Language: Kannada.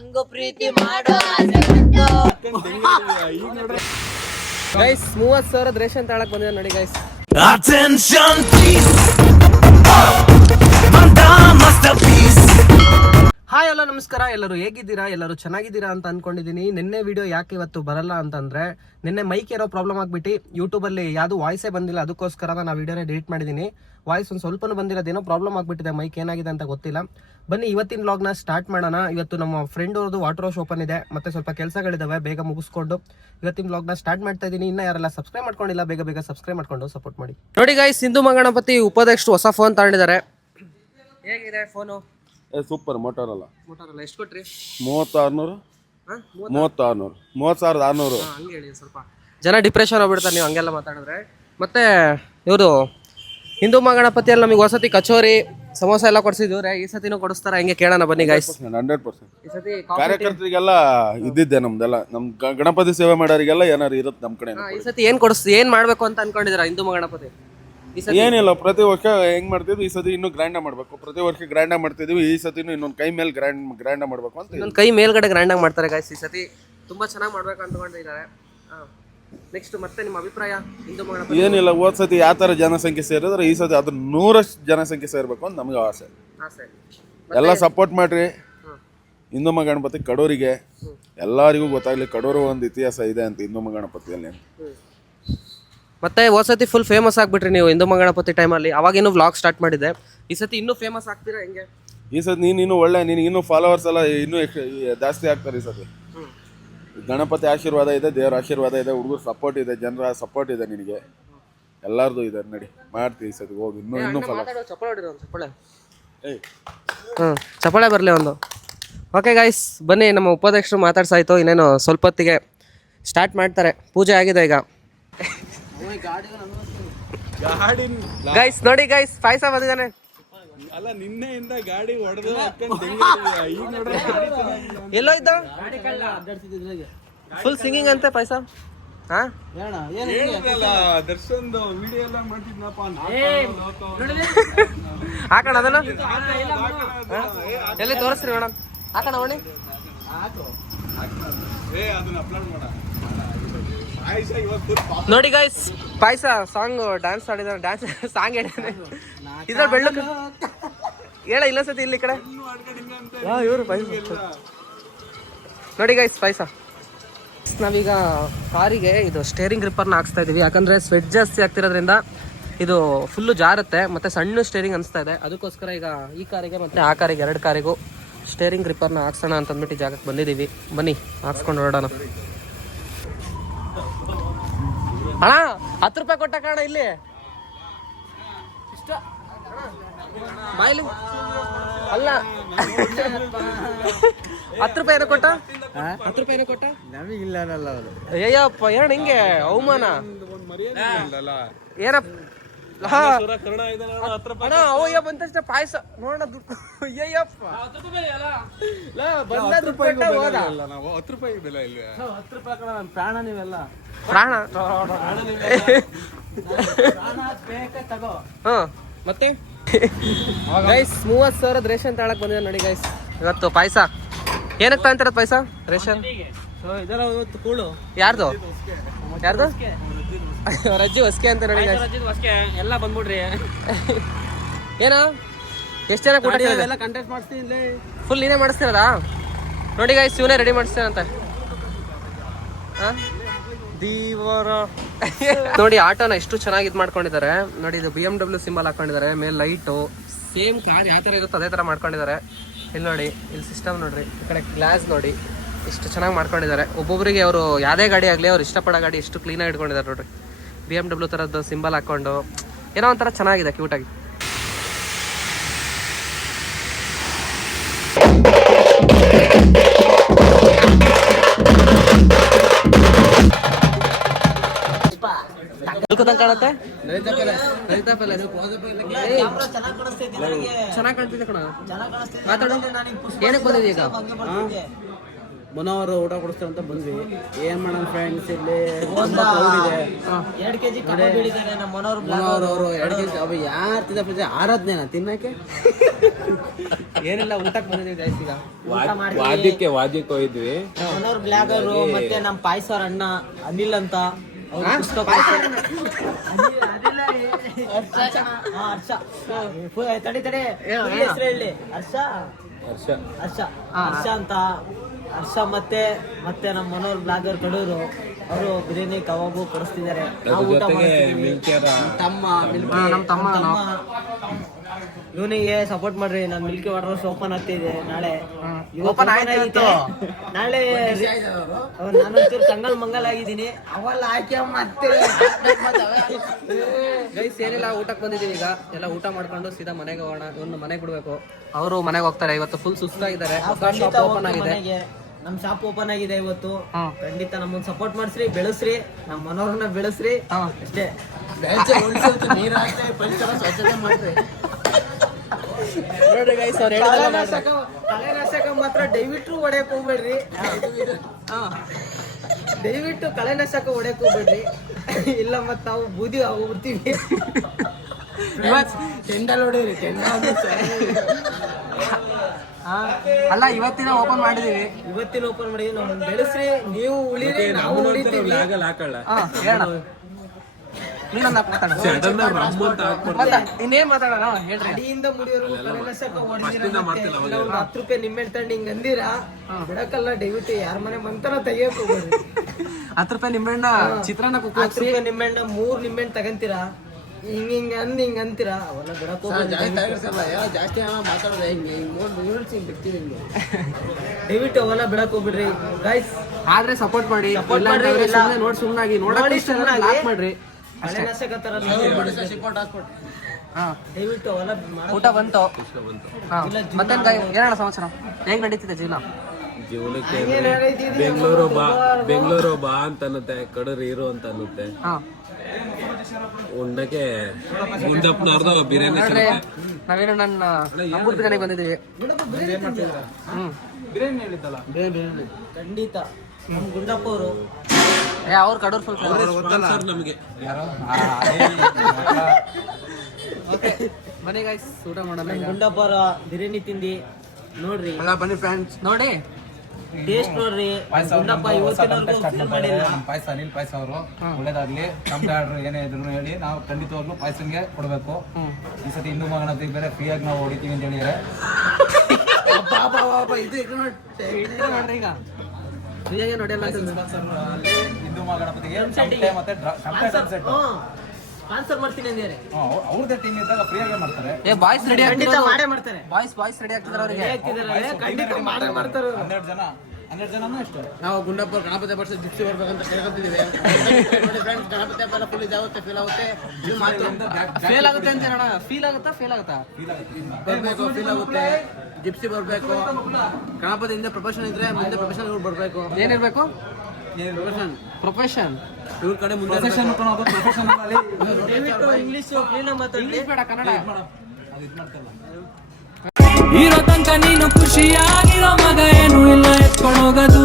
ಹಂಗು ಪ್ರೀತಿ ಮಾಡೋ ಆಸೆ ಉಂಟು. ಗೈಸ್ 30,000 ರೇಷನ್ ತಾಳಕ್ ಬಂದಿದೆ ನೋಡಿ guys. Attention please, Bandhan masterpiece. Hi hello ನಮಸ್ಕಾರ, ಎಲ್ಲರೂ ಹೇಗಿದ್ದೀರಾ? ಎಲ್ಲರೂ ಚೆನ್ನಾಗಿದ್ದೀರಾ ಅಂತ ಅನ್ಕೊಂಡಿದ್ದೀನಿ. ನಿನ್ನೆ ವಿಡಿಯೋ ಯಾಕೆ ಇವತ್ತು ಬರಲ್ಲ ಅಂತಂದ್ರೆ ನಿನ್ನೆ ಮೈಕ್ ಏನೋ ಪ್ರಾಬ್ಲಮ್ ಆಗ್ಬಿಟ್ಟು ಯೂಟ್ಯೂಬಲ್ಲಿ ಯಾವುದು ವಾಯ್ಸೇ ಬಂದಿಲ್ಲ. ಅದಕ್ಕೋಸ್ಕರ ನಾನು ವಿಡಿಯೋನೇ ಡಿಲೀಟ್ ಮಾಡಿದ್ದೀನಿ. ವಾಯ್ಸ್ ಒಂದು ಸ್ವಲ್ಪನೂ ಬಂದಿರೋದೇನೋ ಪ್ರಾಬ್ಲಮ್ ಆಗ್ಬಿಟ್ಟಿದೆ. ಮೈಕ್ ಏನಾಗಿದೆ ಅಂತ ಗೊತ್ತಿಲ್ಲ. ಬನ್ನಿ ಇವತ್ತಿನ ವ್ಲಾಗ್ನ ಸ್ಟಾರ್ಟ್ ಮಾಡೋಣ. ಇವತ್ತು ನಮ್ಮ ಫ್ರೆಂಡ್ ಅವ್ರದ್ದು ವಾಟರ್ ವಾಶ್ ಓಪನ್ ಇದೆ, ಮತ್ತೆ ಸ್ವಲ್ಪ ಕೆಲಸಗಳಿದಾವೆ, ಬೇಗ ಮುಗಿಸ್ಕೊಂಡು ಇವತ್ತಿನ ವ್ಲಾಗ್ನ ಸ್ಟಾರ್ಟ್ ಮಾಡ್ತಾ ಇದ್ದೀನಿ. ಇನ್ನ ಯಾರೆಲ್ಲ ಸಬ್ಸ್ಕ್ರೈಬ್ ಮಾಡ್ಕೊಂಡಿಲ್ಲ ಬೇಗ ಬೇಗ ಸಬ್ಸ್ಕ್ರೈಬ್ ಮಾಡ್ಕೊಂಡು ಸಪೋರ್ಟ್ ಮಾಡಿ. ನೋಡಿ ಗೈಸ್, ಸಿಂಧು ಮಹಾಗಣಪತಿ ಉಪಾಧ್ಯಕ್ಷರು ಹೊಸ ಫೋನ್ ತಗೊಂಡಿದ್ದಾರೆ. ಹೇಗಿದೆ ಫೋನು? ಸೂಪರ್. ಮೋಟೋರಲ್ಲ ಎಷ್ಟು ಕೊಟ್ರಿ? 3600 30,600 ಹಂಗೆ ಹೇಳಿ. ಸ್ವಲ್ಪ ಜನ ಡಿಪ್ರೆಷನ್ ಆಗ್ಬಿಡ್ತಾರೆ ನೀವು ಹಂಗೆಲ್ಲ ಮಾತಾಡಿದ್ರೆ. ಮತ್ತೆ ಇವರು ಹಿಂದೂ ಮಹಾಗಣಪತಿಯಲ್ಲಿ ನಮಗೆ ವಸತಿ ಕಚೋರಿ ಸಮೋಸ ಎಲ್ಲ ಕೊಡಿಸಿದ್ವಿ. ಈ ಸತಿನೂ ಕೊಡಿಸ್ತಾರ? ಹೆಂಗೆ ಕೇಳೋಣ ಬನ್ನಿ ಗೈಸ್. 100% ಈ ಸತಿ ಕಾರ್ಯಕರ್ತರಿಗೆಲ್ಲ ಇದ್ದಿದ್ದೆ ನಮ್ದೆಲ್ಲ. ನಮ್ ಗಣಪತಿ ಸೇವೆ ಮಾಡೋರಿಗೆಲ್ಲ ಏನಾರು ಇರುತ್ತೆ ನಮ್ ಕಡೆ. ಈ ಸತಿ ಏನ್ ಮಾಡ್ಬೇಕು ಅಂತ ಅನ್ಕೊಂಡಿದ್ದೀರಾ ಹಿಂದೂ ಮಹಾಗಣಪತಿ? ಏನಿಲ್ಲ, ಪ್ರತಿ ವರ್ಷ ಹೆಂಗ್ ಮಾಡ್ತಿದ್ವಿ, ಈ ಸತಿ ಇನ್ನೂ ಗ್ರ್ಯಾಂಡ್ ಮಾಡ್ಬೇಕು. ಪ್ರತಿ ವರ್ಷ ಗ್ರ್ಯಾಂಡ್ ಮಾಡ್ತಿದ್ವಿ, ಈ ಸತಿನೂ ಇನ್ನೊಂದು ಕೈ ಮೇಲೆ ಗ್ರ್ಯಾಂಡ್ ಮಾಡ್ಬೇಕು ಅಂತ. ಇನ್ನೊಂದು ಕೈ ಮೇಲ್ಗಡೆ ಗ್ರ್ಯಾಂಡ್ ಆಗಿ ಮಾಡ್ತಾರೆ ಗೈಸ್. ಈ ಸತಿ ತುಂಬಾ ಚೆನ್ನಾಗಿ ಮಾಡ್ಬೇಕು ಅನ್ಕೊಂಡಿದ್ದಾರೆ. ನೆಕ್ಸ್ಟ್ ಮತ್ತೆ ನಿಮ್ಮ ಅಭಿಪ್ರಾಯ ಹಿಂದೂ ಮಹಾಗಣಪತಿ? ಏನಿಲ್ಲ, ಹೋದ್ ಸತಿ ಯಾವ ತರ ಜನಸಂಖ್ಯೆ ಸೇರಿದ್ರೆ ಈ ಸತಿ ಅದ್ರ 100% ಜನಸಂಖ್ಯೆ ಸೇರ್ಬೇಕು ಅಂತ ನಮ್ಗೆ ಆಸೆ. ಎಲ್ಲ ಸಪೋರ್ಟ್ ಮಾಡ್ರಿ. ಹಿಂದೂ ಮಹಾಗಣಪತಿ ಕಡೂರಿಗೆ ಎಲ್ಲರಿಗೂ ಗೊತ್ತಾಗ್ಲಿ, ಕಡೂರು ಒಂದು ಇತಿಹಾಸ ಇದೆ ಅಂತ ಹಿಂದೂ ಮಹಾಗಣಪತಿಯಲ್ಲಿ. ಮತ್ತೆ ಹೊಸತಿ ಫುಲ್ ಫೇಮಸ್ ಆಗ್ಬಿಟ್ರಿ ನೀವು ಹಿಂದೂ ಮಹಾಗಣಪತಿ ಟೈಮಲ್ಲಿ. ಅವಾಗಿನ್ನೂ ವ್ಲಾಗ್ ಸ್ಟಾರ್ಟ್ ಮಾಡಿದೆ. ಈ ಸತಿ ಇನ್ನೂ ಫೇಮಸ್ ಆಗ್ತೀರಾ ಹೆಂಗೆ? ಈ ಸತಿ ನೀನು ಒಳ್ಳೆ, ಇನ್ನೂ ಫಾಲೋವರ್ಸ್ ಎಲ್ಲ ಇನ್ನೂ ಜಾಸ್ತಿ ಆಗ್ತಾರೆ. ಈ ಸತಿ ಗಣಪತಿ ಆಶೀರ್ವಾದ ಇದೆ, ದೇವರ ಆಶೀರ್ವಾದ ಇದೆ, ಹುಡುಗರು ಸಪೋರ್ಟ್ ಇದೆ, ಜನರ ಸಪೋರ್ಟ್ ಇದೆ, ನಿನಗೆ ಎಲ್ಲಾರ್ದು ಇದೆ. ನಡಿ ಮಾಡ್ತೀವಿ ಈ ಸತಿ ಹೋಗಿ ಇನ್ನೂ ಫಾಲೋ. ಚಪ್ಪಾಳೆ ಬರಲಿ ಒಂದು. ಓಕೆ ಗೈಸ್, ಬನ್ನಿ ನಮ್ಮ ಉಪಾಧ್ಯಕ್ಷರು ಮಾತಾಡ್ಸಾಯ್ತು. ಇನ್ನೇನು ಸ್ವಲ್ಪ ಹೊತ್ತಿಗೆ ಸ್ಟಾರ್ಟ್ ಮಾಡ್ತಾರೆ. ಪೂಜೆ ಆಗಿದೆ ಈಗ. ಗೈಸ್ ನೋಡಿ ಗೈಸ್, ಪಾಯಸ ಬಂದಿದ್ದಾನೆ. ಅಲ್ಲ, ನಿನ್ನೆಯಿಂದ ಗಾಡಿ ಹೊಡೆದು ಎಲ್ಲೋ ಇದ್ದ ಫುಲ್ ಸಿಂಗಿಂಗ್ ಅಂತೆ ಪಾಯಸ. ದರ್ಶನ್ ವಿಡಿಯೋ ಎಲ್ಲ ಮಾಡ್ತಿದ್ನಪ್ಪ. ಹಾಕೋಣ ಅದನ್ನ ಎಲ್ಲಿ ತೋರಿಸ್ರಿ ಮೇಡಮ್. ಹಾಕೋಣ ಅವಣಿ ನೋಡಿ ಗೈಸ್, ಪಾಯಸ ಸಾಂಗ್ ಡ್ಯಾನ್ಸ್ ಆಡಿದಾನೆ. ಡ್ಯಾನ್ಸ್ ಸಾಂಗ್ ಹೇಳಿದಾನೆ ಇದ್ರ ಬೆಳ್ಳಕ್ಕೆ ಹೇಳ. ಇಲ್ಲ ಸತಿ ಇಲ್ಲಿ ಕಡೆ ಇವರು ಪಾಯಸ ನೋಡಿ ಗೈಸ್. ಪಾಯಸ ನಾವೀಗ ಕಾರಿಗೆ ಇದು ಸ್ಟೇರಿಂಗ್ ಗ್ರಿಪ್ಪರ್ನ ಹಾಕ್ಸ್ತಾ ಇದೀವಿ. ಯಾಕಂದ್ರೆ ಸ್ವೆಟ್ ಜಾಸ್ತಿ ಆಗ್ತಿರೋದ್ರಿಂದ ಇದು ಫುಲ್ಲು ಜಾರುತ್ತೆ, ಮತ್ತೆ ಸಣ್ಣ ಸ್ಟೇರಿಂಗ್ ಅನಿಸ್ತಾ ಇದೆ. ಅದಕ್ಕೋಸ್ಕರ ಈಗ ಈ ಕಾರಿಗೆ ಮತ್ತೆ ಆ ಕಾರಿಗೆ 2 ಕಾರಿಗೂ ಸ್ಟೇರಿಂಗ್ ಗ್ರಿಪ್ಪರ್ನ ಹಾಕ್ಸೋಣ ಅಂತ ಅಂದ್ಬಿಟ್ಟು ಜಾಗಕ್ಕೆ ಬಂದಿದ್ದೀವಿ. ಬನ್ನಿ ಹಾಕ್ಸ್ಕೊಂಡು ಹೊರಡೋಣ. ಅಣ್ಣ 10 ರೂಪಾಯಿ ಕೊಟ್ಟ ಕಾರಣ ಇಲ್ಲಿ ಇಷ್ಟ ಬಾಯ್ಲಿ ಅಲ್ಲ. 10 ರೂಪಾಯಿ ಏನೋ ಕೊಟ್ಟ? 10 ರೂಪಾಯಿ ಏನೋ ಕೊಟ್ಟ? ನಮಗಿಲ್ಲ ಅಯ್ಯಪ್ಪ, ಏನ ಹಿಂಗೆ ಅವಮಾನ ಏನಪ್ಪ. ಅಣ್ಣ ಅವಯ್ಯ ಬಂದ ತಕ್ಷಣ ಪಾಯಸ ನೋಡೋಣ ದುಡ್ಡು. ಅಯ್ಯಪ್ಪ ಬಂದ ದುಡ್ಡು ಕೊಟ್ಟ ಹೋದ. 10 ರೂಪಾಯಿ ಬೆಲೆ ಇಲ್ಲ. 10 ರೂಪಾಯಿ ಕಣ ನನ್ನ ಪ್ರಾಣ. ನೀವೆಲ್ಲ ಪ್ರಾಣ. ತಗೋ. ಮತ್ತೆ ಗೈಸ್ 30,000 ರೇಷನ್ ತಾಳಕ್ ಬಂದಿದೆ ನೋಡಿ ಗೈಸ್ ಇವತ್ತು. ಪಾಯಸ ಏನಕ್ಕೆ ತಗೊಂತಿರೋದು ಪಾಯಸ? ರೇಷನ್ ಇದೆಲ್ಲ ಕೂಳು. ಯಾರ್ದು ಅವ್ರ ಅಜ್ಜಿ ಹೊಸ್ಕೆ ಅಂತ ನೋಡಿ ಎಲ್ಲ ಬಂದ್ಬಿಡ್ರಿ. ಏನ ಎಷ್ಟು ಜನ ಕೂಟ ಎಲ್ಲ ಕಂಟೆಸ್ಟ್ ಮಾಡಿಸ್ತೀನಿ. ಫುಲ್ ನೀನೇ ಮಾಡಿಸ್ತಿರೋದಾ? ನೋಡಿ ಗೈಸ್, ಇವನೇ ರೆಡಿ ಮಾಡಿಸ್ತೇನಂತೆ. ನೋಡಿ ಆಟೋನ ಎಷ್ಟು ಚೆನ್ನಾಗಿ ಇದು ಮಾಡ್ಕೊಂಡಿದ್ದಾರೆ ನೋಡಿ. ಇದು BMW ಸಿಂಬಲ್ ಹಾಕೊಂಡಿದ್ದಾರೆ, ಮೇಲೆ ಲೈಟು ಸೇಮ್ ಕಾರ್ ಯಾವ ಥರ ಇರುತ್ತೋ ಅದೇ ಥರ ಮಾಡ್ಕೊಂಡಿದ್ದಾರೆ. ಇಲ್ಲಿ ನೋಡಿ, ಇಲ್ಲಿ ಸಿಸ್ಟಮ್ ನೋಡ್ರಿ, ಈ ಕಡೆ ಗ್ಲಾಸ್ ನೋಡಿ, ಎಷ್ಟು ಚೆನ್ನಾಗಿ ಮಾಡ್ಕೊಂಡಿದ್ದಾರೆ. ಒಬ್ಬೊಬ್ಬರಿಗೆ ಅವರು ಯಾವುದೇ ಗಾಡಿ ಆಗಲಿ ಅವ್ರು ಇಷ್ಟಪಡೋ ಗಾಡಿ ಎಷ್ಟು ಕ್ಲೀನಾಗಿ ಇಟ್ಕೊಂಡಿದ್ದಾರೆ ನೋಡ್ರಿ. BMW ಥರದ್ದು ಸಿಂಬಲ್ ಹಾಕ್ಕೊಂಡು ಏನೋ ಒಂಥರ ಚೆನ್ನಾಗಿದೆ, ಕ್ಯೂಟಾಗಿ. ಕಾಣುತ್ತೆ ಚೆನ್ನಾಗಿ ಕಾಣ್ತಿದೆ ಕಣ. ಮಾತಾಡು. ಏನಕ್ಕೆ ಬಂದಿದೆ ಈಗ? ಮನೋಹರ್ ಊಟ ಕೊಡಿಸ್ತಾರೆ ಅಂತ ಬಂದ್ವಿ. ಏನ್ ಮಾಡೋಣ ಫ್ರೆಂಡ್ಸ್, ಇಲ್ಲಿ ತುಂಬಾ crowd ಇದೆ. 2 kg ಕಬಾಬ್ ಹೇಳಿದ್ದಾರೆ ನಮ್ಮ ಮನೋಹರ್ ಮನೋಹರ್ ಅವರು 2 kg ಅವ ಯಾರು ತಿಂದ ಪ್ರಜೆ ಆರಾಧನೆನ ತಿನ್ನಕ್ಕೆ ಏನಿಲ್ಲ, ಊಟಕ್ಕೆ ಬಂದಿದ್ದೀವಿ ಗೈಸ್. ಈಗ ವಾದ್ಯಕ್ಕೆ ಹೋಗಿದ್ವಿ. ಮನೋಹರ್ ಬ್ಲಾಗರು ಮತ್ತೆ ನಮ್ಮ ಪಾಯ್ಸವ್ರ ಅಣ್ಣ ಅನಿಲ್ ಅಂತ ಅವ್ರು ಪುಸ್ತಕ ಹರ್ಷ ತಡಿ ಹೆಸರು ಹೇಳಿ. ಹರ್ಷ ಅಂತ ಹರ್ಷ ಮತ್ತೆ ನಮ್ಮ ಮನೋಹರ್ ಬ್ಲಾಗರ್ ಕಡೂರು ಅವರು ಬಿರಿಯಾನಿ ಕಬಾಬು ಕೊಡಿಸ್ತಿದ್ದಾರೆ. ನಾವು ಊಟ ಮಾಡ್ತೀವಿ. ನಮ್ಮ ತಮ್ಮ ಇವನಿಗೆ ಸಪೋರ್ಟ್ ಮಾಡ್ರಿ. ನಾನು ಮಿಲ್ಕಿ ವಾಟರ್ ಓಪನ್ ಆಗ್ತಿದೆ ನಾಳೆ. ಓಪನ್ ಆಯ್ತು. ನಾಳೆ ನಾನೊಂಚೂರು ಕಂಗಲ್ ಮಂಗಲ್ ಆಗಿದ್ದೀನಿ. ಅವೆಲ್ಲ ಹಾಕಿ ಮತ್ತೆ ಗೈಸ್ ಏನಿಲ್ಲ, ಊಟಕ್ಕೆ ಬಂದಿದ್ದೀವಿ. ಈಗ ಎಲ್ಲ ಊಟ ಮಾಡ್ಕೊಂಡು ಸೀದಾ ಮನೆಗೆ ಹೋಗೋಣ. ಇವ್ನು ಮನೆಗೆ ಬಿಡ್ಬೇಕು. ಅವರು ಮನೆಗೆ ಹೋಗ್ತಾರೆ. ಇವತ್ತು ಫುಲ್ ಸುಸ್ತಾಗಿದ್ದಾರೆ. ಓಪನ್ ಆಗಿದೆ. ನಮ್ ಶಾಪ್ ಓಪನ್ ಆಗಿದೆ ಇವತ್ತು. ಖಂಡಿತ ನಮ್ಮನ್ನ ಸಪೋರ್ಟ್ ಮಾಡಿಸ್ರಿ, ಬೆಳೆಸ್ರಿ, ನಮ್ಮ ಮನೋರನ್ನ ಬೆಳೆಸ್ರಿ ಅಷ್ಟೇ. ನೋಡ್ರಿ ಗೈಸ್, ಅವ್ರು ಕಳೆನಾಶಕ ಮಾತ್ರ ದಯವಿಟ್ಟು ಹೊಡೆಯಕ್ ಹೋಗ್ಬೇಡ್ರಿ. ದಯವಿಟ್ಟು ಕಳೆನಾಶಕ ಹೊಡೆಯಕ್ ಹೋಗ್ಬೇಡ್ರಿ, ಇಲ್ಲ ಮತ್ ನಾವು ಬೂದಿ ಹೋಗ್ಬಿಡ್ತೀವಿ. ಕೆಂಡಲ್ ಹೊಡೀರಿ, ಅಲ್ಲ ಇವತ್ತಿನ ಓಪನ್ ಮಾಡಿದೀವಿ. ಇವತ್ತಿನ ಓಪನ್ ಮಾಡಿದೀವಿ. ನಮ್ಮನ್ನ ಬೆಳೆಸ್ರಿ, ನೀವು ಉಳಿರಿ, ನಾವು ಉಳಿತೀವಿ. ಇನ್ನೇನ್ ಮಾತಾಡೋಣ ಹೇಳ್ರಿ. ಅಡಿಯಿಂದ ಮುಡಿಯೋರು ಕಳೆನಾಶಕ ಹೊಡೆದಿರ 10 ರೂಪಾಯಿ ನಿಮ್ಮೆಣ್ಣೆ ತಗೊಂಡು ಹಿಂಗ್ ಅಂದಿರ ಬಿಡಕ್ಕಲ್ಲ. ದಯವಿಟ್ಟು ಯಾರ ಮನೆ ಮಂತನ ತೆಗಿಯಕ್ ಹೋಗ್ಬೇಡ್ರಿ. 10 ರೂಪಾಯಿ ನಿಂಬೆಹಣ್ಣ ಚಿತ್ರಾನ್ನ 10 ರೂಪಾಯಿ ನಿಮ್ಮೆಣ್ಣೆ 3 ನಿಮ್ಮೆಣ್ಣೆ ತಗಂತೀರಾ, ಹಿಂಗ್ ಅಂತೀರಾ, ಅವೆಲ್ಲ ಬಿಡಕ್ ಹೋಗ್ಬೇಡ್ರಿ. ದಯವಿಟ್ಟು ಅವೆಲ್ಲ ಬಿಡಕ್ ಹೋಗ್ಬಿಡ್ರಿ ಗೈಸ್. ಆದ್ರೆ ಸಪೋರ್ಟ್ ಮಾಡಿ. ನೋಡಿ ಸುಮ್ಮನಾಗಿ ಲಾಕ್ ಮಾಡ್ರಿ. ಕಳೆನಾಶಕ ತರ ದಯವಿಟ್ಟು ಅವೆಲ್ಲ ಊಟ ಬಂತು. ಮತ್ತೆ ಏನಣ್ಣ ಸಮಾಚಾರ, ಹೆಂಗ್ ನಡೀತಿದೆ ಜೀವನ? ಜೀವನಕ್ಕೆ ಬೆಂಗಳೂರು ಬಾ ಅಂತ ಅನ್ನುತ್ತೆ, ಕಡೂರು ಇರು ಅಂತ ಅನ್ನುತ್ತೆ. ಉಂಡಕ್ಕೆ ಗುಂಡಪ್ಪನವ್ರದ್ದು ಬಿರಿಯಾನಿ. ನಾವೇನು ನನ್ನ ನಮ್ಮೂರ್ ಬಿರಿಯಾನಿ ಬಂದಿದ್ದೀವಿ. ಖಂಡಿತ ನಮ್ ಗುಂಡಪ್ಪ ಅವರು ಅವ್ರು ಕಡೂರ್ ಫುಲ್ ನಮಗೆ ಬನ್ನಿ ಗೈಸ್, ಊಟ ಮಾಡೋಣ. ಗುಂಡಪ್ಪ ಅವರ ಬಿರಿಯಾನಿ ತಿಂದಿ ನೋಡ್ರಿ, ಬನ್ನಿ ಫ್ರೆಂಡ್ಸ್, ನೋಡಿ ಟೇಸ್ಟ್ ನೋಡ್ರಿ. ಗುಂಡಪ್ಪ ಇವತ್ತಿನವರೆಗೂ ಮಾಡಿಲ್ಲ. ಪಾಯಸ ಅನಿಲ್ ಪಾಯಸ ಅವರು ಒಳ್ಳೇದಾಗ್ಲಿ. ನಮ್ಗೆ ಆರ್ಡ್ರ್ ಏನೇ ಇದ್ರು ಹೇಳಿ, ನಾವು ಖಂಡಿತವಾಗ್ಲೂ ಪಾಯಸಂಗೆ ಕೊಡ್ಬೇಕು. ಈ ಸತಿ ಹಿಂದೂ ಮಗನತಿ ಬೇರೆ ಫ್ರೀಯಾಗಿ ನಾವು ಹೊಡಿತೀವಿ ಅಂತ ಹೇಳಿದ್ರೆ ನೋಡ್ರಿ. ಈಗ ಫ್ರೀಯಾಗಿ ನೋಡಿಲ್ಲ ಹಿಂದೂ ಮಗಣಪತಿಗೆ ಟಮಟೆ ಮತ್ತೆ ಸನ್ಸೆಟ್ ಸ್ಪಾನ್ಸರ್ ಮಾಡ್ತೀನಿ ಅಂದಿದ್ದಾರೆ. ಅವ್ರದ್ದೇ ಟೀಮ್ ಇದ್ದಾಗ ಫ್ರೀಯಾಗಿ ಮಾಡ್ತಾರೆ. ಬಾಯ್ಸ್ ರೆಡಿ ಖಂಡಿತ ಮಾಡೇ ಮಾಡ್ತಾರೆ. ಬಾಯ್ಸ್ ರೆಡಿ ಆಗ್ತಿದ್ದಾರೆ ಅವ್ರಿಗೆ. ಖಂಡಿತ ಮಾಡೇ ಮಾಡ್ತಾರೆ. 12 ಜನನೂ ಎಷ್ಟು. ನಾವು ಗುಂಡಪ್ಪ ಗಣಪತಿ ಬರ್ಸಿ ಜಿಪ್ಸಿ ಬರ್ಬೇಕಂತ ಕೇಳ್ಕೊತಿದ್ದೀವಿ. ಗಣಪತಿ ಹಬ್ಬ ಫುಲ್ ಇದಾಗುತ್ತೆ, ಫೀಲ್ ಆಗುತ್ತೆ. ಫೇಲ್ ಆಗುತ್ತೆ ಅಂತ ಹೇಳೋಣ. ಫೀಲ್ ಆಗುತ್ತಾ ಫೇಲ್ ಆಗುತ್ತಾ? ಬರ್ಬೇಕು, ಫೀಲ್ ಆಗುತ್ತೆ. ಜಿಪ್ಸಿ ಬರ್ಬೇಕು. ಗಣಪತಿಯಿಂದ ಪ್ರೊಫೆಷನ್ ಇದ್ರೆ ಮುಂದೆ ಪ್ರೊಫೆಷನ್ ಇವ್ರು ಬರ್ಬೇಕು. ಏನಿರ್ಬೇಕು? ಪ್ರೊಫೆಷನ್ ಇವ್ರ ಕಡೆ ಮುಂದೆ ಇಂಗ್ಲಿಷ್ ಕ್ಲೀನ್ ಮಾತಾಡಿ. ಇಂಗ್ಲಿಷ್ ಬೇಡ, ಕನ್ನಡ. ಇರೋ ತನಕ ನೀನು ಖುಷಿಯಾಗಿರೋ ಮಗ ಏನು ಇಲ್ಲ ಎತ್ಕೊಂಡೋಗದು.